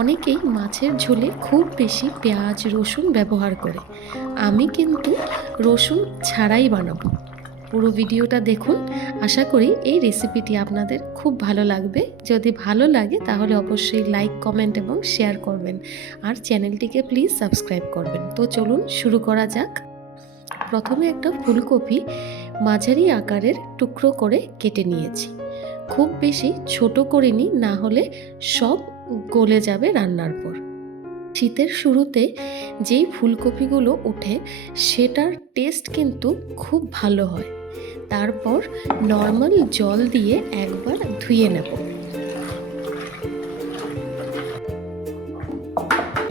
অনেকেই মাছের ঝোলে খুব বেশি পেঁয়াজ রসুন ব্যবহার করে। আমি কিন্তু রসুন ছাড়াই বানাবো। পুরো ভিডিওটা দেখুন। আশা করি এই রেসিপিটি আপনাদের খুব ভালো লাগবে। যদি ভালো লাগে তাহলে অবশ্যই লাইক, কমেন্ট এবং শেয়ার করবেন। আর চ্যানেলটিকে প্লিজ সাবস্ক্রাইব করবেন। তো চলুন শুরু করা যাক। প্রথমে একটা ফুলকপি মাঝারি আকারের টুকরো করে কেটে নিয়েছি। খুব বেশি ছোট করিনি, না হলে সব গলে যাবে রান্নার পর। শীতের শুরুতে যেই ফুলকপিগুলো ওঠে সেটার টেস্ট কিন্তু খুব ভালো হয়। তারপর নর্মাল জল দিয়ে একবার ধুয়ে নেব।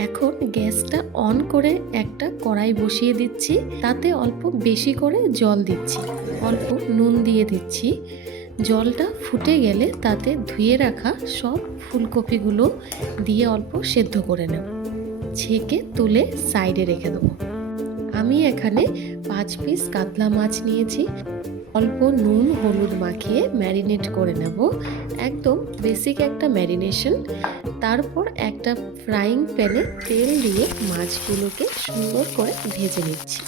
এখন গ্যাসটা অন করে একটা কড়াই বসিয়ে দিচ্ছি। তাতে অল্প বেশি করে জল দিচ্ছি, অল্প নুন দিয়ে দিচ্ছি। জলটা ফুটে গেলে তাতে ধুয়ে রাখা সব ফুলকপিগুলো দিয়ে অল্প সেদ্ধ করে নেব। ছেঁকে তুলে সাইডে রেখে দেবো। আমি এখানে 5 পিস কাতলা মাছ নিয়েছি। অল্প নুন হলুদ মাখিয়ে ম্যারিনেট করে নেব, একদম বেসিক একটা ম্যারিনেশন। তারপর একটা ফ্রাইং প্যানে তেল দিয়ে মাছগুলোকে সুন্দর করে ভেজে নিচ্ছি।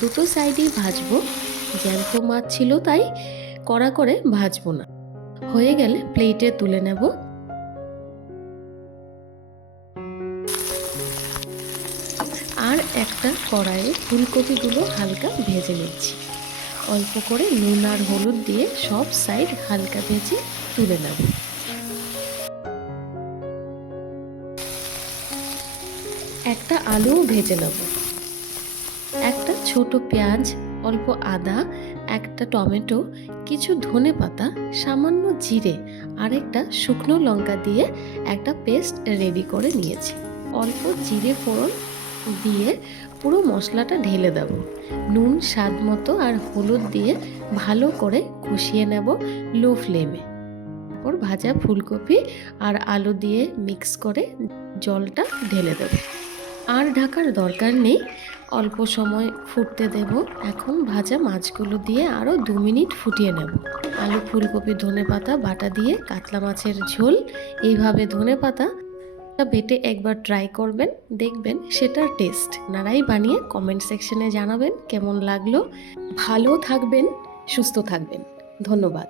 দুটো সাইডেই ভাজবো। জ্যান্ত মাছ ছিল তাই কড়া করে ভাজবো না। হয়ে গেলে প্লেটে তুলে নেব। আর একটা কড়াইয়ে ফুলকপিগুলো হালকা ভেজে নিচ্ছি। অল্প করে নুন আর হলুদ দিয়ে সব সাইড হালকা ভেজে তুলে নেব। একটা আলুও ভেজে নেব। একটা ছোট পেঁয়াজ, অল্প আদা, একটা টমেটো, কিছু ধনেপাতা, সামান্য জিরে আর একটা শুকনো লঙ্কা দিয়ে একটা পেস্ট রেডি করে নিয়েছি। অল্প জিরে ফোড়ন দিয়ে পুরো মশলাটা ঢেলে দেব। নুন স্বাদ মতো আর হলুদ দিয়ে ভালো করে কষিয়ে নেব লো ফ্লেমে। তারপর ভাজা ফুলকপি আর আলু দিয়ে মিক্স করে জলটা ঢেলে দেব। আর ঢাকার দরকার নেই, অল্প সময় ফুটতে দেব। এখন ভাজা মাছগুলো দিয়ে আরও 2 মিনিট ফুটিয়ে নেব। আলু, ফুলকপি, ধনেপাতা বাটা দিয়ে কাতলা মাছের ঝোল। এইভাবে ধনেপাতা বেটে একবার ট্রাই করবেন, দেখবেন সেটার টেস্ট। আপনারাই বানিয়ে কমেন্ট সেকশনে জানাবেন কেমন লাগলো। ভালো থাকবেন, সুস্থ থাকবেন। ধন্যবাদ।